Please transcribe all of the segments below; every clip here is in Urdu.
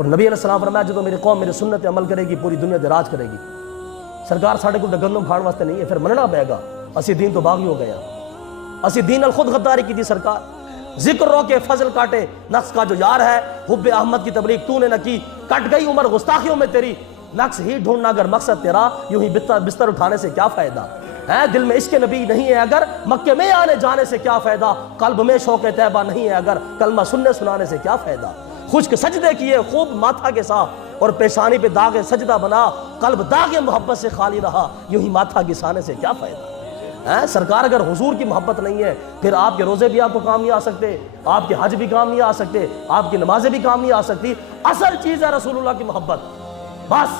اور نبی علیہ السلام فرمایا جو میری قوم میری سنت عمل کرے گی پوری دنیا تے راج کرے گی. سرکار ساڈے کو گندم کھان واسطے نہیں ہے, پھر مننا پے گا. اسی دین تو باغی ہو گئے ہیں, اسی دین ال خود غداری کی تھی سرکار. ذکر رو کے فضل کاٹے نقص کا جو یار ہے, حب احمد کی تبلیغ تو نے نہ کی, کٹ گئی عمر گستاخیوں میں تیری. نقص ہی ڈھونڈنا اگر مقصد تیرا, یوں ہی بستر اٹھانے سے کیا فائدہ ہے. دل میں عشق نبی نہیں ہے اگر, مکے میں آنے جانے سے کیا فائدہ. قلب میں شوق طیبہ نہیں ہے اگر, کلمہ سننے سنانے سے کیا فائدہ. خشک سجدے کیے خوب ماتھا کے سا, اور پیشانی پہ داغ سجدہ بنا, قلب داغ محبت سے خالی رہا, یوں ہی ماتھا گسانے سے کیا فائدہ. سرکار اگر حضور کی محبت نہیں ہے, پھر آپ کے روزے بھی آپ کو کام نہیں آ سکتے, آپ کے حج بھی کام نہیں آ سکتے, آپ کی نمازیں بھی کام نہیں آ سکتی. اصل چیز ہے رسول اللہ کی محبت. بس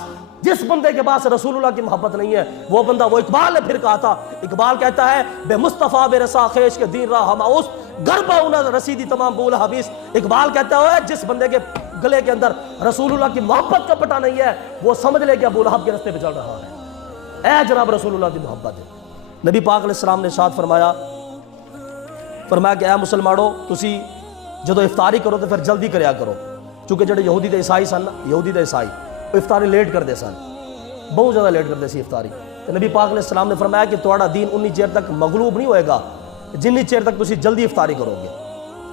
جس بندے کے پاس رسول اللہ کی محبت نہیں ہے وہ بندہ, وہ اقبال نے پھر کہا تھا, اقبال کہتا ہے بے مصطفیٰ بے رسا خیش کے دین راہ ہماؤس, گربہ انہ رسیدی تمام بول حبیث. اقبال کہتا ہے جس بندے کے گلے کے اندر رسول اللہ کی محبت کا پتہ نہیں ہے وہ سمجھ لے کہ ابو لہب کے رستے پہ چل رہا ہے. اے جناب رسول اللہ کی محبت ہے. نبی پاک علیہ السلام نے ارشاد فرمایا کہ اے مسلمانوں تسی جدو افطاری کرو تو پھر جلدی کریا کرو, چونکہ جڑے یہودی تے عیسائی سن نا, یہودی تے عیسائی وہ افطاری لیٹ کر دے سن, بہت زیادہ لیٹ کر دے سی افطاری. تو نبی پاک علیہ السلام نے فرمایا کہ تہاڈا دین انی چیر تک مغلوب نہیں ہوئے گا جنی چیر تک تسی جلدی افطاری کرو گے.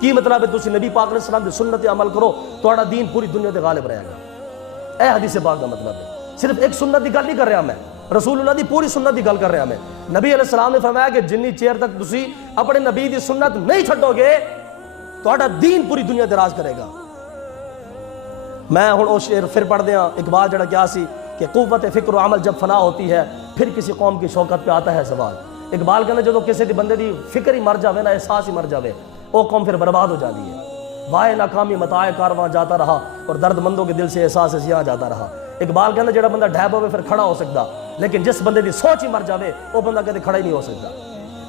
کی مطلب ہے تسی نبی پاک علیہ السلام کی سنت عمل کرو, تہاڈا دین پوری دنیا تے غالب رہے گا. اے حدیث پاک کا مطلب ہے. صرف ایک سنت کی گل نہیں کر رہا میں, رسول اللہ دی پوری سنت کی گل کر رہا میں. نبی علیہ السلام نے فرمایا کہ جنی چیر تک تسی اپنے نبی دی سنت نہیں چھڈو گے تہاڈا دین پوری دنیا تے راج کرے گا. میں ہن او شعر پھر پڑھ دیاں. اقبال جڑا کیا سی کہ قوت فکر و عمل جب فنا ہوتی ہے پھر کسی قوم کی شوکت پہ آتا ہے سوال. اقبال کہنے جدو کسی دی بندے دی فکر ہی مر جاوے نا, احساس ہی مر جاوے, او قوم پھر برباد ہو جاتی ہے. وائے ناکامی متاع کارواں جاتا رہا اور درد مندوں کے دل سے احساس سیاہ جاتا رہا. اقبال کہنے جڑا بندہ ڈھیب ہوئے پھر کھڑا ہو سکتا, لیکن جس بندے دی سوچ ہی مر جاوے وہ بندہ کہتے کھڑا ہی نہیں ہو سکتا.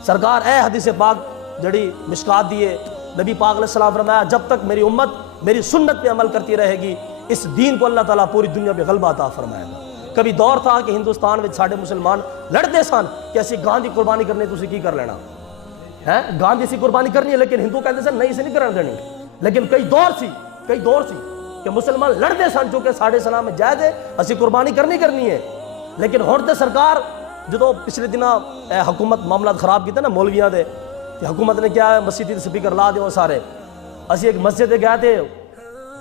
سرکار اے حدیث پاک جڑی مشکات دیے, نبی پاک علیہ السلام فرمایا جب تک میری امت میری سنت پہ عمل کرتی رہے گی اس دین کو اللہ تعالیٰ پوری دنیا پہ غلبہ عطا فرمائے گا. کبھی دور تھا کہ ہندوستان میں ساڑھے مسلمان لڑتے سن کہ ایسی گاں دی قربانی کرنی تسی کی کر لینا ہے, گاں دی سی قربانی کرنی ہے, لیکن ہندو کہتے سن نہیں اسے نہیں کرنے دینی. لیکن کئی دور سی کہ مسلمان لڑتے سن چونکہ ساڑھے اسلام میں جائز ہے, اسی قربانی کرنی ہے. لیکن ہونتے سرکار جدو پچھلے دنوں حکومت معاملات خراب کیتے نا مولویاں دے, کہ حکومت نے کیا ہے مسجد دے سپیکر لا دیو سارے. اسی ایک مسجد دے گئے تھے,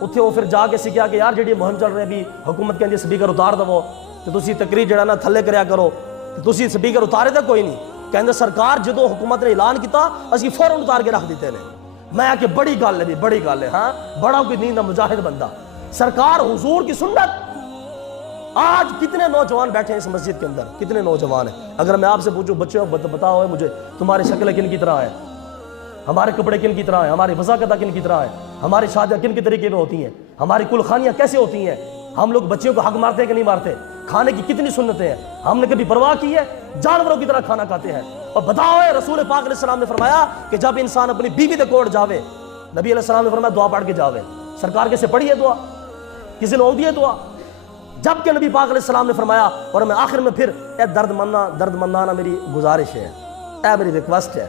اتھے وہ پھر جا کے سکھیا کہ یار جڑی مہم چل رہی بھی حکومت کے سپیکر اتار دو تو تسی تقریر جڑا نا تھلے کریا کرو, تسی سپیکر اتارے تھا کوئی نہیں. کہندے سرکار جدو حکومت نے اعلان کیتا اسی فوراً اتار کے رکھ دیتے نے. میں کہ بڑی گل ہے بھی, بڑی گل ہے, ہاں بڑا کوئی نیند مجاہد بندہ. سرکار حضور کی سنت. آج کتنے نوجوان بیٹھے ہیں اس مسجد کے اندر, کتنے نوجوان ہیں. اگر میں آپ سے پوچھوں بچوں بتاؤ مجھے تمہاری شکل کن کی طرح ہے, ہمارے کپڑے کن کی طرح ہیں, ہماری وضاقتہ کن کی طرح ہے, ہماری شادیاں کن کے طریقے میں ہوتی ہیں, ہماری کل خانیاں کیسے ہوتی ہیں, ہم لوگ بچیوں کو حق مارتے ہیں کہ نہیں مارتے, کھانے کی کتنی سنتیں ہیں, ہم نے کبھی پرواہ کی ہے, جانوروں کی طرح کھانا کھاتے ہیں. اور بتاؤ رسول پاک علیہ السلام نے فرمایا کہ جب انسان اپنی بیوی دے کوڑ جاوے, نبی علیہ السلام نے فرمایا دعا پڑھ کے جاوے. سرکار کیسے پڑھی ہے دعا, کسی نے دی ہے دعا, جبکہ نبی پاک علیہ السلام نے فرمایا. اور میں آخر میں پھر اے درد مندانہ میری گزارش ہے, اے میری ریکویسٹ ہے,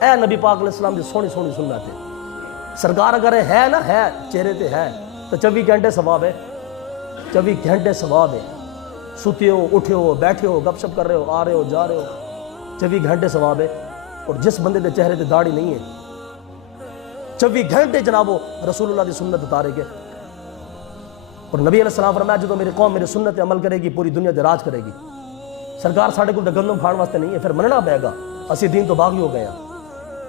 اے نبی پاک علیہ السلام کی سونی سنت ہے. سرکار اگر ہے نا, ہے چہرے تے ہے تو 24 گھنٹے ثواب ہے, 24 گھنٹے ثواب ہے. سوتے ہو, اٹھے ہو, بیٹھے ہو, گپ شپ کر رہے ہو, آ رہے ہو, جا رہے ہو, 24 گھنٹے ثواب ہے. اور جس بندے دے چہرے تے داڑھی نہیں ہے 24 گھنٹے جناب رسول اللہ دی سنت اتارے گے. اور نبی علیہ السلام فرمایا جو میری قوم میری سنت عمل کرے گی پوری دنیا تے راج کرے گی. سرکار ساڑے کو گندم کھان واسطے نہیں ہے, پھر مننا پے گا. اسی دین تو باغی ہو گئے ہیں,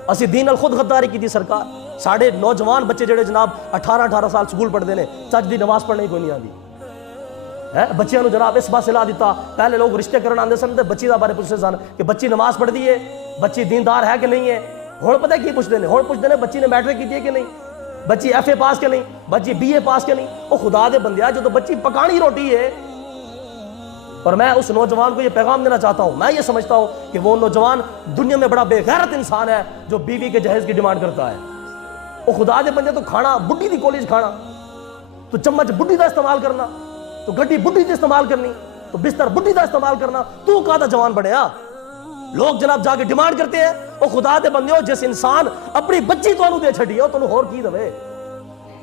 اسی دین ال خود غداری کی تھی سرکار. ساڑھے نوجوان بچے جڑے جناب 18 سال سکول پڑھتے ہیں, چج دی نماز پڑھنے کوئی نہیں آتی ہے. بچیاں جناب اس پاس لا دیتا. پہلے لوگ رشتے کرنے آتے سن تے بچی دا بارے پوچھتے سن کہ بچی نماز پڑھتی ہے, بچی دیندار ہے کہ نہیں ہے. ہوں پتہ کی پوچھتے ہیں, ہوں پوچھتے ہیں بچی نے میٹرک کی ہے کہ نہیں, بچی ایف اے پاس کے نہیں, بچی بی اے پاس کے نہیں. وہ خدا دے بندیا جو تو بچی پکانی روٹی ہے. اور میں اس نوجوان کو یہ پیغام دینا چاہتا ہوں, میں یہ سمجھتا ہوں کہ وہ نوجوان دنیا میں بڑا بے غیرت انسان ہے جو بیوی کے جہیز کی ڈیمانڈ کرتا ہے. وہ خدا دے بندے تو کھانا بڈھی دی کالج کھانا, تو چمچ بڈھی دا استعمال کرنا, تو گڈی بڈھی دی استعمال کرنی, تو بستر بڈھی دا استعمال کرنا. تو کہتا جوان بڑھیا. لوگ جناب جا کے ڈیمانڈ کرتے ہیں. وہ خدا دے بندے ہو جس انسان اپنی بچی تو دے چھڑی ہے تو ہور کی دے.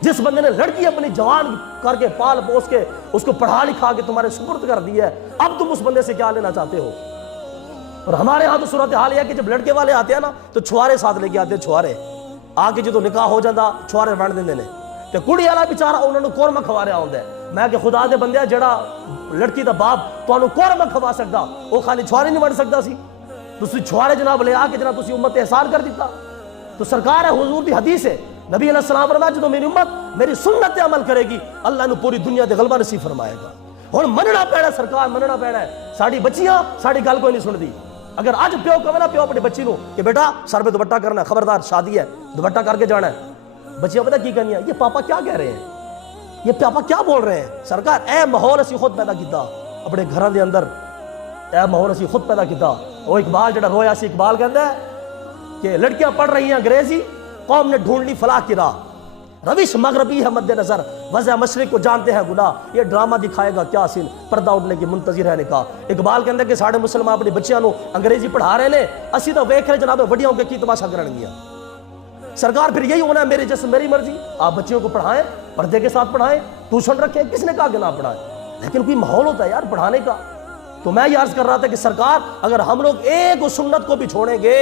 جس بندے نے لڑکی اپنی جوان کر کے پال پوس کے اس کو پڑھا لکھا کے تمہارے سپرد کر دی ہے، اب تم اس بندے سے کیا لینا چاہتے ہو؟ اور ہمارے ہاں تو صورتحال ہے کہ جب لڑکے والے آتے ہیں نا تو چھوارے ساتھ لے کے آتے ہیں، چھوارے آ کے جو نکاح ہو جاتا چھوارے بن دیں نے تے کڑی والا بیچارہ انہوں نے قورمہ کھوا رہا ہوندا ہے۔ میں کہ خدا دے بندے جڑا لڑکی دا باپ تانوں قورمہ کھوا سکدا وہ خالی چھوارے نہیں بن سکدا سی؟ تسی چھوارے جناب لے آ کے جناب تسی امت احسان کر دیتا۔ تو سرکار ہے حضور دی حدیث ہے، نبی علیہ السلام فرمایا جدوں میری امت میری سنت تے عمل کرے گی اللہ نے پوری دنیا تے غلبہ نصیب فرمائے گا۔ ہن مننا پینا سرکار، مننا پینا ہے، ساڈی بچیاں ساڈی گل کوئی نہیں سندی۔ اگر آج پیو کہے نا پیو اپنی بچی نو کہ بیٹا سر پہ دوپٹہ کرنا ہے، خبردار شادی ہے دوپٹہ کر کے جانا ہے، بچیاں پتہ کی کرنی ہے، یہ پاپا کیا کہہ رہے ہیں، یہ پاپا کیا بول رہے ہیں؟ سرکار اے ماحول اسی خود پیدا کیتا اپنے گھراں دے اندر، اے ماحول اسی خود پیدا کیتا۔ وہ اقبال جڑا رویا سی، اقبال کہندا ہے کہ لڑکیاں پڑھ رہی ہیں انگریزی، قوم نے ڈھونڈ لی فلاح کی راہ، روش مغربی ہے مد نظر، وضع مشرق کو جانتے ہیں گناہ، یہ ڈرامہ دکھائے گا کیا سن، پردہ اٹھنے کی منتظر ہے نکاح۔ اقبال کہندا کہ ساڈے مسلمان اپنی بچیاں نو انگریزی پڑھا رہے نے، اسی تو ویکھ رہے جناب وڈیاں ہو کے کی تماشا کرن گیا۔ سرکار پھر یہی ہونا ہے میری جسم میری مرضی، آپ بچیوں کو پڑھائیں، پردے کے ساتھ پڑھائیں، ٹیوشن رکھیں، کس نے کہا کہ نہ پڑھائیں، لیکن کوئی ماحول ہوتا ہے یار پڑھانے کا۔ تو میں یہ عرض کر رہا تھا کہ سرکار اگر ہم لوگ ایک سنت کو بھی چھوڑیں گے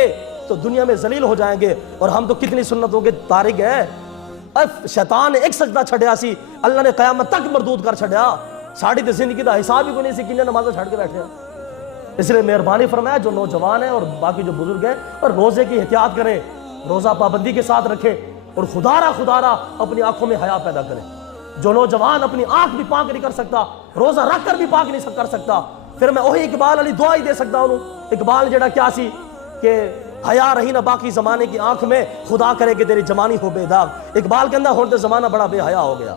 تو دنیا میں ذلیل ہو جائیں گے، اور ہم تو کتنی سنتوں کے تارک ہیں۔ شیطان نے ایک سجدہ چھڑیا سی، اللہ نے قیامت تک مردود کر چھڑیا، ساڑی تے زندگی دا حساب ہی کوئی نہیں سی کننے نمازیں چھڑ کے بیٹھے ہیں۔ اس لیے مہربانی فرمایا جو نوجوان ہیں اور باقی جو بزرگ ہیں اور روزے کی احتیاط کریں، روزہ پابندی کے ساتھ رکھیں، اور خدا را اپنی آنکھوں میں حیا پیدا کریں۔ جو نوجوان اپنی آنکھ بھی پاک نہیں کر سکتا، روزہ رکھ کر بھی پاک نہیں کر سکتا، پھر میں وہی اقبال علی دعا ہی دے سکتا ہوں۔ اقبال جڑا کیا سی کہ حیا رہی نہ باقی زمانے کی آنکھ میں، خدا کرے کہ تیری جوانی ہو بے داغ۔ اقبال کہندا ہن تے زمانہ بڑا بے حیا ہو گیا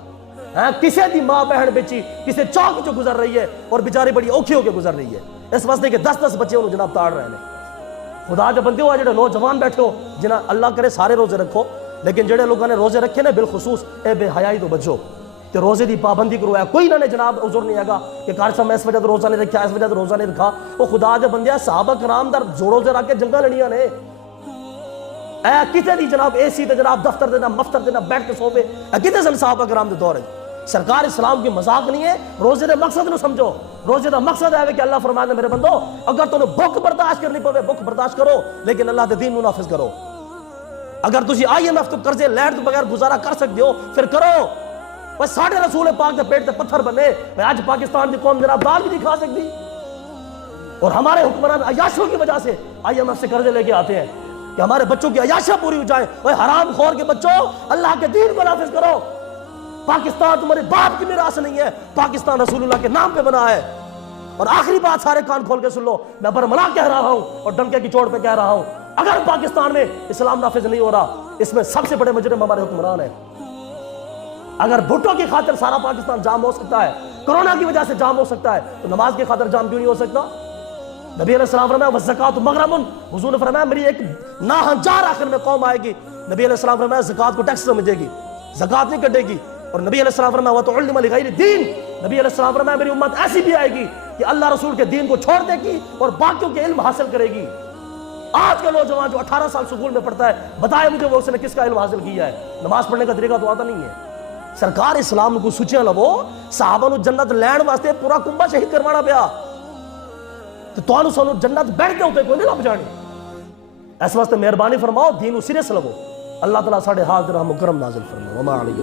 ہے، کسے دی ماں بہن بچی کسے چوک جو گزر رہی ہے اور بیچاری بڑی اوکھی ہو کے گزر رہی ہے، اس واسطے کہ 10 بچے انہوں جناب تاڑ رہے ہیں۔ خدا دے بندے ہو جڑے نوجوان بیٹھے ہو، جنہاں اللہ کرے سارے روزے رکھو، لیکن جڑے لوگوں نے روزے رکھے نے بالخصوص اے بے حیائی تو بچو تے روزے دی پابندی کرو۔ ہے کوئی نہ جناب عذر نہیں ہے کہ کار صاحب میں اس وجہ تو روزہ نہیں رکھا، اس وجہ تو روزہ نہیں رکھا۔ وہ خدا دے بندے صحابہ کرام در جوڑوں سے رکھ کے جنگاں لڑیاں نے، اے کتے دی جناب اے سی تے جناب دفتر دے نہ مفتر دے نہ بیٹھ کے سوے، اے کتے سن صحابہ کرام دے دور ہے۔ سرکار اسلام کی مذاق نہیں ہے، روزے دے مقصد نو سمجھو۔ روزے دا مقصد ہے کہ اللہ فرماتا ہے میرے بندو اگر تو بھوک برداشت کرنی پوے بھوک برداشت کرو، لیکن اللہ دے دین نو نافذ کرو۔ اگر تسی IMF تو قرضے لیٹ تو بغیر گزارا کر سکتے ہو پھر کرو۔ بس ساڑھے رسول پاک دے پیٹ تے پتھر بنے، آج پاکستان دی قوم جناب دال بھی نہیں کھا سکتی، اور ہمارے حکمران عیاشوں کی وجہ سے IMF سے قرضے لے کے آتے ہیں کہ ہمارے بچوں کی عیاشیاں پوری ہو جائیں۔ وہ حرام خور کے بچوں اللہ کے دین کو نافذ کرو۔ پاکستان تمہارے باپ کی میراث نہیں ہے، پاکستان رسول اللہ کے نام پہ بنا ہے۔ اور آخری بات سارے کان کھول کے سن لو، میں برملا کہہ رہا ہوں اور ڈنکے کی چوٹ پہ کہہ رہا ہوں، اگر پاکستان میں اسلام نافذ نہیں ہو رہا، اس میں سب سے بڑے مجرم ہمارے حکمران ہیں۔ اگر بھٹو کی خاطر سارا پاکستان جام ہو سکتا ہے، کرونا کی وجہ سے جام ہو سکتا ہے، تو نماز کی خاطر جام کیوں نہیں ہو سکتا؟ نبی علیہ السلام فرمایا وَالزَّكَاةُ مَغْرَمٌ، حضور نے فرمایا میری ایک ناہنجار آخر میں قوم آئے گی، نبی علیہ السلام فرمایا زکوٰۃ کو ٹیکس سمجھے گی، زکوٰۃ نہیں کٹے گی۔ اور نبی علیہ السلام فرمایا وَتُعَلِّمَ لِغَيْرِ الدِّينِ، نبی علیہ السلام فرمایا میری امت ایسی بھی آئے گی کہ اللہ رسول کے دین کو چھوڑ دے گی اور باقیوں کے علم حاصل کرے گی۔ آج کا نوجوان جو 18 سال سکول میں پڑھتا ہے، بتائے مجھے وہ اس نے کس کا علم حاصل کیا ہے؟ نماز پڑھنے کا طریقہ تو آتا نہیں ہے۔ سرکار اسلام کو سوچیاں لو، صحابہ نو جنت لین واسطے پورا کنبہ شہید کروانا پیا، تو تانوں سانوں جنت بیٹھتے ہوتے کوئی نہیں لب جانی۔ اس واسطے مہربانی فرماؤ دین کو سرے سے لو، اللہ تعالیٰ ساڑھے حال رحم و کرم نازل فرماؤ۔ وما علیہ